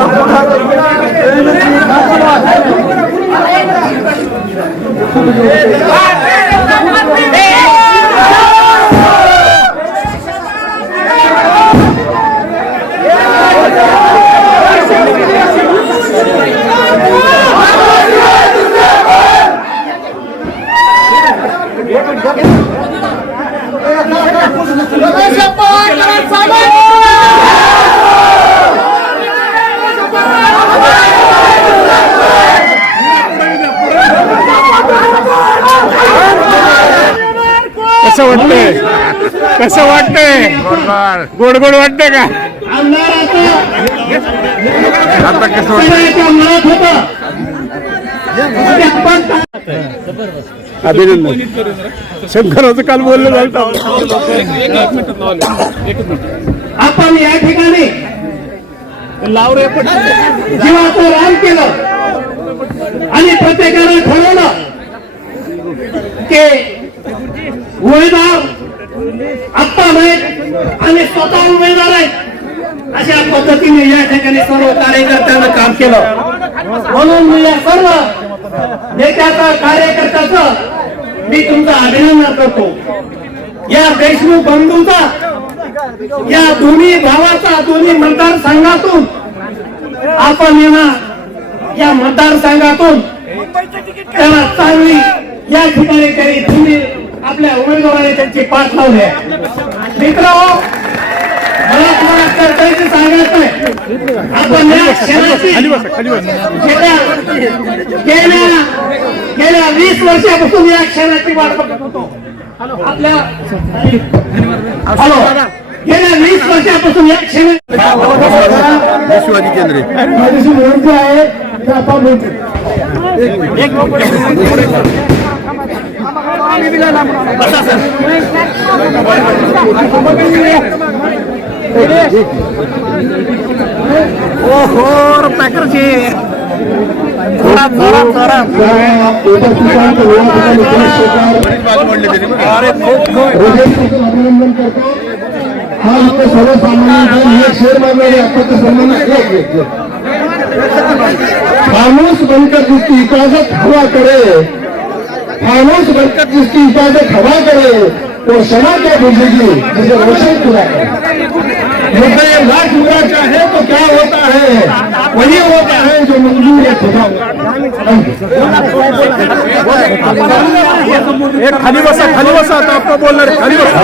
Hey, कसं वाटतंय? गोड गोड वाटतंय का? आमदार आता आता कसं सगळ्याच्या मनात होता ते आपण अभिनंदन. शंकराचं काल बोललं झालं आपण या ठिकाणी जीवाचं रान केलं आणि प्रत्येकानं ठरवलं की उमेदवार आत्ता नाहीत आणि स्वतः उमेदवार आहेत अशा पद्धतीने या ठिकाणी सर्व कार्यकर्त्यांना काम केलं. म्हणून मी या सर्व नेत्याचा कार्यकर्त्याचं मी तुमचं अभिनंदन करतो. या देशमुख बंधूचा या दोन्ही भावाचा दोन्ही मतदारसंघातून आपण येणार. या मतदारसंघातून त्याला चांगली या ठिकाणी त्यांनी तुम्ही आपल्या उमेदवाराने त्यांची पाठ लावली आहे. मित्र मला तुम्हाला कर्तव्य सांगायचं आहे आपण या क्षणाची गेल्या गेल्या वीस वर्षापासून या क्षणाची वाट बघत होतो. आपल्या हॅलो. गेल्या वीस वर्षापासून या क्षणाची शिवाजी केंद्रे. आहे ते आपण बोलतो. अभिनंदन करतो हा इथे सर्वसामान्य एक शेअर मारणारे आपत्ती सन्मान एक व्यक्ती खामोश बनकर जिसकी इजाजत हवा करे खामोश बनकर जिसकी इजाजत हवा करे वो क्षमा क्या भेजेगी जिसे रोशन पूरा करे. मुझे लाख बुरा चाहे तो क्या होता है? वही होता है जो मंजूर है खुदा एक खाली बसा खाली बसा आता आपण बोलणार आहे. खाली बसा.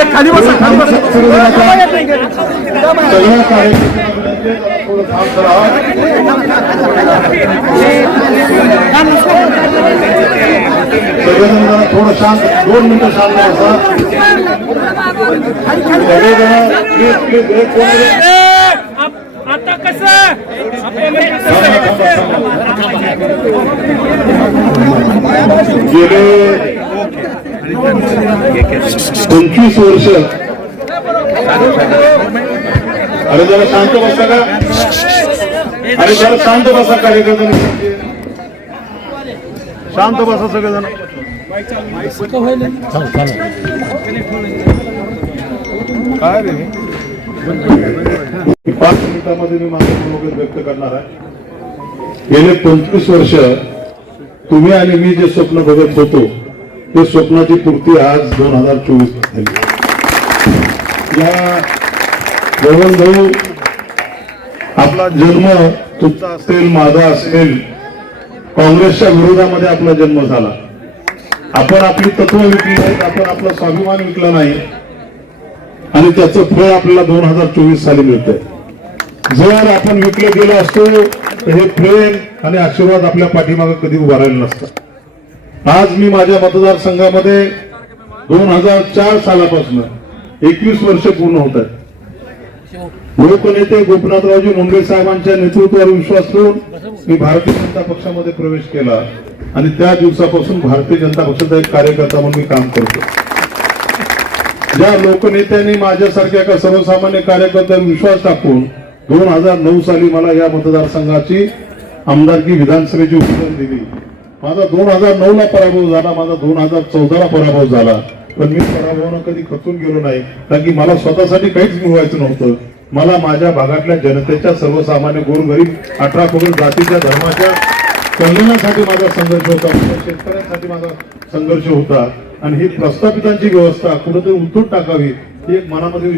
एक खाली बसा खाली बसा. सगळेजण जरा थोडं शांत दोन मिनिटं शांत बसा. सगळेजण प्लीज प्लीज एक आता कसं गेले पंचवीस वर्ष अरे जरा शांत बसा का? अरे जरा शांत बसा कार्यकर्ता शांत बसा सगळेजण. काय रे? पाच मिनिटामध्ये मी माझं मनोगत व्यक्त करणार आहे. गेले पंचवीस वर्ष तुम्ही आणि मी जे स्वप्न बघत होतो ते स्वप्नाची पूर्ती आज दोन हजार चोवीस झाली. या जवळ भाऊ आपला जन्म तुमचा असेल माझा असेल काँग्रेसच्या विरोधामध्ये आपला जन्म झाला. आपण आपली तत्व विकली नाहीत आपण आपला स्वाभिमान विकला नाही. आणि त्याचं फळ आपल्याला दोन हजार चोवीस साली मिळतंय. जर आपण विकले गेलो असतो तर हे प्रेम आणि आशीर्वाद आपल्या पाठीमागे कधी उभारायला नसतात आज मी माझ्या मतदारसंघामध्ये दोन हजार चार सालापासून एकवीस वर्ष पूर्ण होत आहेत. लोकनेते गोपनाथरावजी मुंडे साहेबांच्या नेतृत्वावर विश्वास ठेवून मी भारतीय जनता पक्षामध्ये प्रवेश केला. आणि त्या दिवसापासून भारतीय जनता पक्षाचा एक कार्यकर्ता म्हणून मी काम करतो. ज्या लोकनेत्यांनी माझ्यासारख्या एका सर्वसामान्य कार्यकर्त्यावर विश्वास टाकून दोन हजार नऊ साली मला या मतदारसंघाची आमदारकी विधानसभेची उपक्रम दिली. माझा दोन हजार नऊ ला पराभव झाला माझा दोन हजार चौदा ला पराभव झाला. पण मी पराभवानं कधी खचून गेलो नाही. कारण की मला स्वतःसाठी काहीच मिळवायचं नव्हतं. मला माझ्या भागातल्या जनतेच्या सर्वसामान्य गोरगरीब अठरा पगड जातीच्या धर्माच्या कल्याणासाठी माझा संघर्ष होता. शेतकऱ्यांसाठी माझा संघर्ष होता. आणि ही प्रस्थापितांची व्यवस्था कुठेतरी उलटून टाकावी ही एक मनामध्ये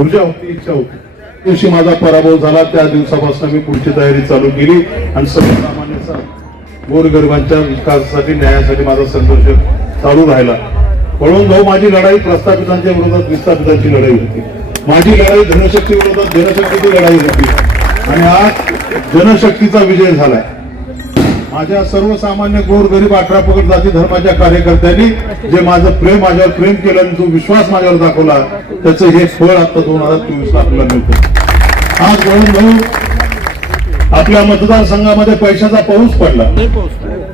ऊर्जा होती इच्छा होती. दिवशी माझा पराभव झाला. त्या दिवसापासून मी पुढची तयारी चालू केली आणि सर्वसामान्य गोरगरिबांच्या विकासासाठी न्यायासाठी माझा संघर्ष चालू राहिला. म्हणून भाऊ माझी लढाई प्रस्थापितांच्या विरोधात विस्थापितांची लढाई होती. माझी लढाई धनशक्ती विरोधात जनशक्तीची लढाई होती. आणि आज जनशक्तीचा विजय झालाय. माझ्या सर्वसामान्य गोर गरीब अठरा पकड जाती धर्माच्या कार्यकर्त्यांनी जे माझं प्रेम माझ्यावर प्रेम केलं आणि जो विश्वास माझ्यावर दाखवला त्याचं हे फळ आता दोन हजार चोवीस ला आपल्याला मिळतं. आज वळून भाऊ आपल्या मतदारसंघामध्ये पैशाचा पाऊस पडला.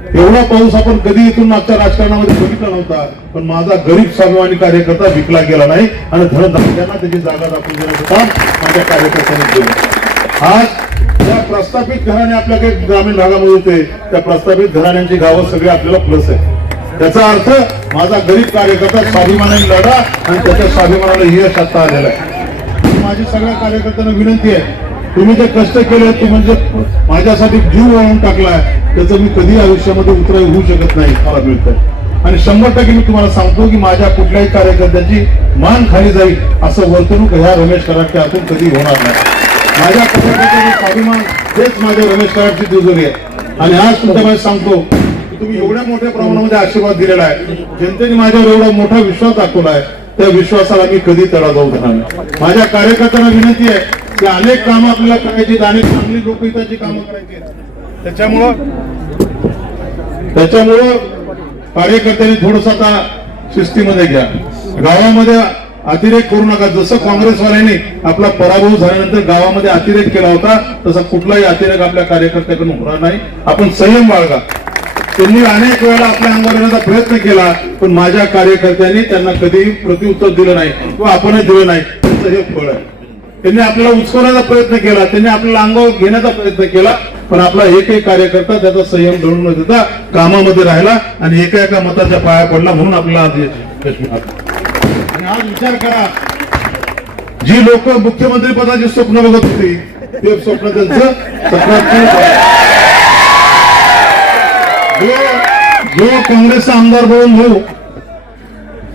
एवढा पाऊस आपण कधी इथून मागच्या राजकारणामध्ये बघितला नव्हता पण माझा गरीब स्वाभिमानी कार्यकर्ता विकला गेला नाही आणि धनधान्यांना त्याची जागा दाखवून देण्याचं काम माझ्या कार्यकर्त्यांनी केलं आज ज्या प्रस्थापित घराणे आपल्या काही ग्रामीण भागामध्ये होते त्या प्रस्थापित घराण्यांची गावं सगळी आपल्याला प्लस आहे त्याचा अर्थ माझा गरीब कार्यकर्ता स्वाभिमानाने लढा आणि त्याच्या स्वाभिमानाला यश आता आलेलं आहे. माझी सगळ्या कार्यकर्त्यांना विनंती आहे तुम्ही जे कष्ट केले ते म्हणजे माझ्यासाठी जीव वळून टाकलाय. त्याचं मी कधी आयुष्यामध्ये उतराई होऊ शकत नाही मला मिळतं आणि शंभर टक्के मी तुम्हाला सांगतो की माझ्या कुठल्याही कार्यकर्त्याची मान खाली जाईल असं वर्तणूक ह्या रमेश कराडच्या हातून कधी होणार नाही. माझ्या कार्यकर्त्याचा स्वाभिमान हेच माझ्या रमेश कराडची दुजोरी आहे. आणि आज तुमच्या तुमच्याकडे सांगतो की तुम्ही एवढ्या मोठ्या प्रमाणामध्ये आशीर्वाद दिलेला आहे. जनतेने माझ्यावर एवढा मोठा विश्वास दाखवला आहे. त्या विश्वासाला मी कधी तडा जाऊ देणार माझ्या कार्यकर्त्यांना विनंती आहे ते अनेक कामं आपल्याला करायची अनेक चांगली लोकहिताची कामं करायची आहेत. त्याच्यामुळं त्याच्यामुळं कार्यकर्त्यांनी थोडस आता शिस्तीमध्ये घ्या. गावामध्ये अतिरेक करू नका. जसं काँग्रेसवाल्यांनी आपला पराभव झाल्यानंतर गावामध्ये अतिरेक केला होता तसा कुठलाही अतिरेक आपल्या कार्यकर्त्याकडून होणार नाही. आपण संयम बाळगा. त्यांनी अनेक वेळा आपल्या अंगावर येण्याचा प्रयत्न केला पण माझ्या कार्यकर्त्यांनी त्यांना कधीही प्रत्युत्तर दिलं नाही किंवा आपणही दिलं नाही. त्याचं हे फळ आहे. त्यांनी आपल्याला उचकवण्याचा प्रयत्न केला त्यांनी आपल्याला अंगावर घेण्याचा प्रयत्न केला पण आपला एकही कार्यकर्ता त्याचा संयम धरून न देता कामामध्ये राहिला आणि एका एका मताच्या पाया पडला म्हणून आपल्याला आज आणि आज विचार करा जी लोक मुख्यमंत्री पदाची स्वप्न बघत होती ते स्वप्न त्यांचं जो जो काँग्रेसचा आमदार म्हणून भाऊ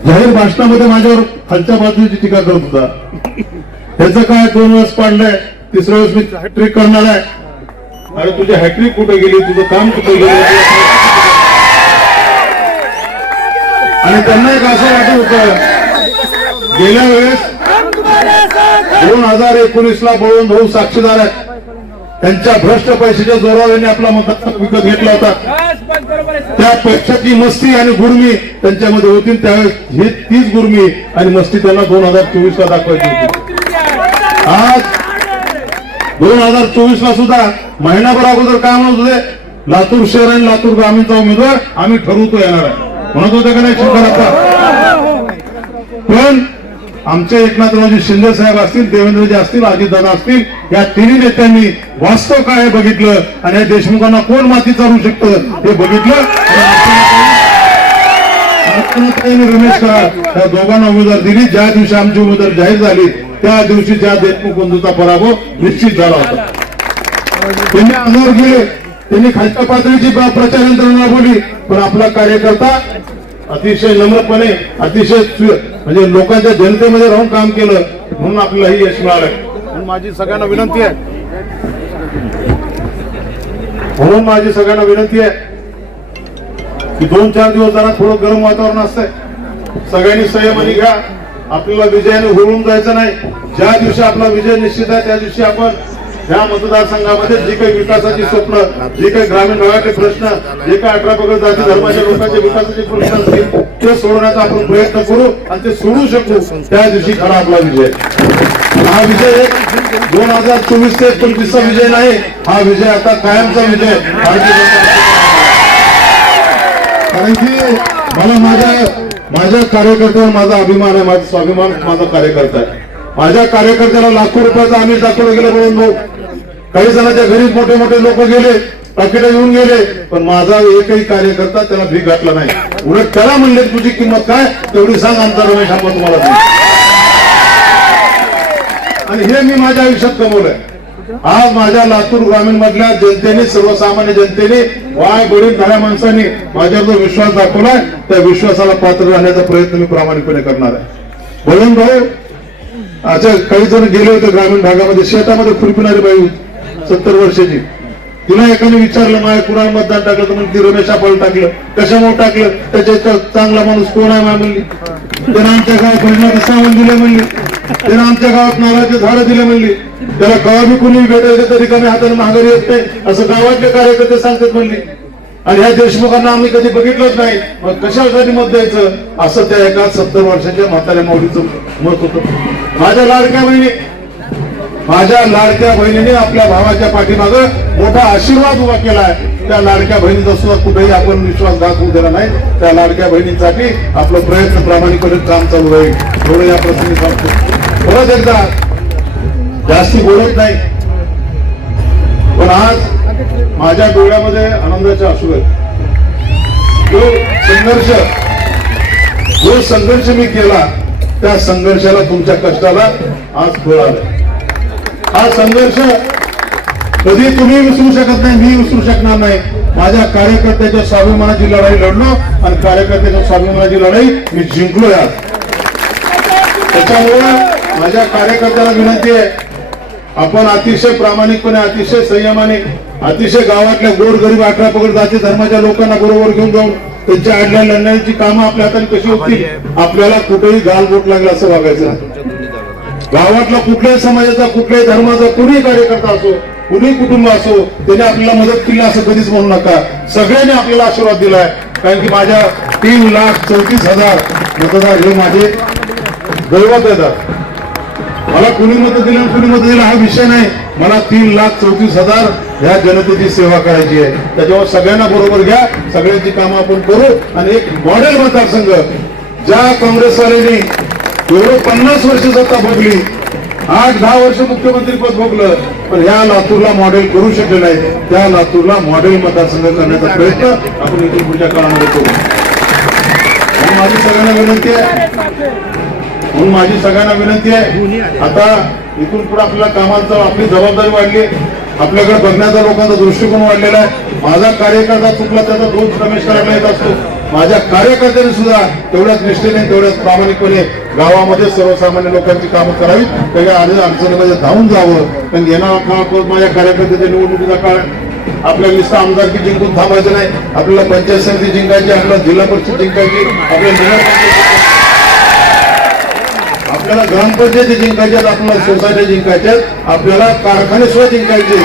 जाहीर भाषणामध्ये माझ्यावर खालच्या बाजूची टीका करत होता. त्याचं काय दोन वेळेस पाडलंय तिसऱ्या वेळेस मी हॅट्रिक करणार आहे. अरे तुझी हॅट्रिक कुठे गेली तुझं काम कुठे गेलं? आणि त्यांना एक असं वाटत होतं गेल्या वेळेस दोन हजार एकोणीस ला बळवंत भाऊ साक्षीदार आहेत. त्यांच्या भ्रष्ट पैशाच्या जोरावर यांनी आपला मतदार विकत घेतला होता. त्या पैशाची मस्ती आणि गुर्मी त्यांच्यामध्ये होती. त्यावेळेस ही तीच गुरमी आणि मस्ती त्यांना दोन हजार चोवीस ला दाखवायची आज दोन हजार चोवीस ला सुद्धा महिनाभर अगोदर काय म्हणत होते. लातूर शहर आणि लातूर ग्रामीणचा उमेदवार आम्ही ठरवतो येणार आहे. म्हणत होते का नाही शंकरप्पा पण आमचे एकनाथरावजी शिंदे साहेब असतील देवेंद्रजी असतील अजितदादा असतील या तिन्ही नेत्यांनी वास्तव काय बघितलं आणि या देशमुखांना कोण माती चालू शकतं हे बघितलं. रमेश कराड या दोघांना उमेदवार दिली. ज्या दिवशी आमची उमेदवार जाहीर झाली त्या दिवशी ज्या देशमुख बंधूचा पराभव निश्चित झाला होता. त्यांनी अंगावर गेले त्यांनी खालच्या पातळीची प्रचार यंत्रणा बोलली पण आपला कार्यकर्ता अतिशय नम्रपणे अतिशय म्हणजे लोकांच्या जनतेमध्ये राहून काम केलं म्हणून आपल्याला ही यश मिळालं. म्हणून माझी सगळ्यांना विनंती आहे. म्हणून माझी सगळ्यांना विनंती आहे की दोन चार दिवस जरा थोडं गरम वातावरण असतंय. सगळ्यांनी संयमाने घ्या. आपल्याला विजयाने होळून जायचं नाही. ज्या दिवशी आपला विजय निश्चित आहे त्या दिवशी आपण ह्या मतदारसंघामध्ये जी काही विकासाची स्वप्न जे काही ग्रामीण भागाचे प्रश्न जे काही अठरा पगड जाती धर्माच्या लोकांचे विकासाचे प्रश्न असतील ते सोडवण्याचा आपण प्रयत्न करू आणि ते सोडू शकू. त्या दिवशी खरा आपला विजय. हा विजय दोन हजार चोवीस ते पंचवीसचा विजय नाही हा विजय आता कायमचा विजय. भारतीय जनता पक्षाचा. कारण की मला माझ्या माझ्या कार्यकर्त्यावर माझा अभिमान आहे माझा स्वाभिमान माझा कार्यकर्ता आहे. माझ्या कार्यकर्त्याला लाखो रुपयाचा आम्ही दाखवलं गेलं म्हणून लोक काही जणांच्या घरी मोठे मोठे लोक गेले पाकिटं येऊन गेले पण माझा एकही कार्यकर्ता त्याला भीक घातला नाही. उलट त्याला म्हणले तुझी किंमत काय? तेवढी सांग आमचा रमेश आपण तुम्हाला आणि हे मी माझ्या आयुष्यात कमवलंय. आज माझ्या लातूर ग्रामीण मधल्या जनतेने सर्वसामान्य जनतेने वाय बडील धाड्या माणसांनी माझ्यावर जो विश्वास दाखवलाय त्या विश्वासाला पात्र राहण्याचा प्रयत्न मी प्रामाणिकपणे करणार आहे. बळवंत भाऊ अच्छा काही जण गेले होते ग्रामीण भागामध्ये शेतामध्ये खुरपिणारी बाई सत्तर वर्षाची. तिला एकाने विचारलं माझ्या कुणाला मतदान टाकलं? तर म्हणजे रमेश आपण टाकलं. कशामुळे टाकलं? त्याच्या चांगला माणूस कोण आहे? म्हणली. त्यानं आमच्या काय भजनाचं सामान दिलं म्हणली. त्यानं आमच्या गावात नारळाचे झाडं दिले म्हणली. त्याला गावाबी कुणी भेटायचं तरी कमी हाताने महागारी येत नाही असं गावातले कार्यकर्ते सांगतात म्हणली. आणि ह्या देशमुखांना आम्ही कधी बघितलंच नाही. मग कशासाठी मत द्यायचं? असं त्या एका सत्तर वर्षाच्या म्हाताऱ्या माऊलीचं मत होत. माझ्या लाडक्या बहिणी माझ्या लाडक्या बहिणीने आपल्या भावाच्या पाठीमाग मोठा आशीर्वाद उभा केला आहे. त्या लाडक्या बहिणीचा सुद्धा कुठेही आपण विश्वासघात होऊ दिला नाही. त्या लाडक्या बहिणींसाठी आपलं प्रयत्न प्रामाणिकपणे काम चालू राहील. एवढं या प्रसंगी सांगतो. परत एकदा जास्ती बोलत नाही. पण आज माझ्या डोळ्यामध्ये आनंदाचा अश्रू जो संघर्ष जो संघर्ष मी केला त्या संघर्षाला तुमच्या कष्टाला आज फळ आलं. हा संघर्ष कधी तुम्ही विसरू शकत नाही मी विसरू शकणार नाही. माझ्या कार्यकर्त्याच्या स्वाभिमानाची लढाई लढलो आणि कार्यकर्त्याच्या स्वाभिमानाची लढाई मी जिंकलो आज. त्याच्यामुळे माझ्या कार्यकर्त्याला विनंती आहे आपण अतिशय प्रामाणिकपणे अतिशय संयमाने अतिशय गावातल्या गोरगरीब अठरा पगड जाती धर्माच्या लोकांना बरोबर घेऊन जाऊन त्यांच्या आडल्या लढण्याची कामं आपल्या हाताने कशी होती आपल्याला कुठेही गाल बोट लागला असं वागायचं गावातला कुठल्याही समाजाचा कुठल्याही धर्माचा कुणीही कार्यकर्ता असो कुणी कुटुंब असो त्याने आपल्याला मदत केली असं कधीच म्हणू नका. सगळ्यांनी आपल्याला आशीर्वाद दिलाय कारण की माझ्या तीन लाख चौतीस हजार मतदार हे माझे दैवत येतात मला कुणी मत दिलं कोणी मत दिलं हा विषय नाही. मला तीन लाख चौतीस हजार ह्या जनतेची सेवा करायची आहे. त्याच्यावर सगळ्यांना बरोबर घ्या. सगळ्यांची कामं आपण करू. आणि एक मॉडेल मतदारसंघ ज्या काँग्रेसवाल्यांनी एवढं पन्नास वर्ष सत्ता भोगली आठ दहा वर्ष मुख्यमंत्री पद भोगलं पण ह्या लातूरला मॉडेल करू शकले नाही त्या लातूरला मॉडेल मतदारसंघ करण्याचा प्रयत्न आपण इथून पुढच्या काळामध्ये करू. माझी सगळ्यांना विनंती आहे म्हणून माझी सगळ्यांना विनंती आहे. आता इथून पुढे आपल्याला कामाचं आपली जबाबदारी वाढली आपल्याकडे बघण्याचा लोकांचा दृष्टिकोन वाढलेला आहे. माझा कार्यकर्ता चुकला त्याचा दोष रमेश करायला येत असतो. माझ्या कार्यकर्त्यांनी सुद्धा तेवढ्याच निष्ठेने तेवढ्याच प्रामाणिकपणे गावामध्ये सर्वसामान्य लोकांची कामं करावीत. त्याच्या आधी अडचणीमध्ये धावून जावं. कारण येणारा काळ तो माझ्या कार्यकर्त्याच्या निवडणुकीचा काळ आहे. आपल्या नुसतं आमदारकी जिंकून थांबायचं नाही. आपल्याला पंचायत समिती जिंकायची आपल्याला जिल्हा परिषद जिंकायची आपल्या आपल्याला ग्रामपंचायती जिंकायच्यात आपल्याला सोसायटी जिंकायच्यात आपल्याला कारखाने सुद्धा जिंकायचे.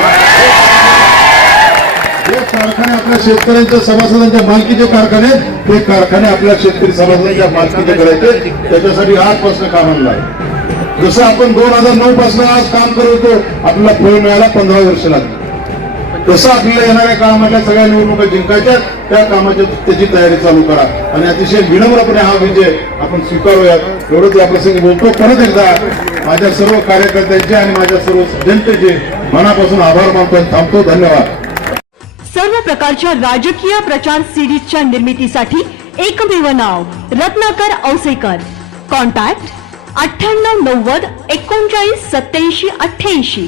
हे कारखाने आपल्या शेतकऱ्यांच्या सभासदांच्या मालकीचे कारखाने ते कारखाने आपल्या शेतकरी सभासदांच्या मालकीचे करायचे. त्याच्यासाठी आजपासून काम आणलं आहे जसं आपण दोन हजार नऊ पासून आज काम करत होतो आपल्याला फळ मिळायला पंधरा वर्ष लागली. तसं आपल्याला येणाऱ्या काळामधल्या सगळ्या निवडणुका जिंकायच्या त्या कामाची त्याची तयारी चालू करा. आणि अतिशय विनम्रपणे हा विजय आपण स्वीकारूयात. एवढंच या प्रसंगी बोलतो. परत एकदा माझ्या सर्व कार्यकर्त्यांचे आणि माझ्या सर्व जनतेचे मनापासून आभार मानतो आणि थांबतो. धन्यवाद. सर्व प्रकारच्या राजकीय प्रचार सिरीजच्या निर्मितीसाठी एकमेव नाव रत्नाकर औसेकर. कॉन्टॅक्ट अठ्ठ्याण्णव नव्वद एकोणचाळीस सत्याऐंशी अठ्ठ्याऐंशी.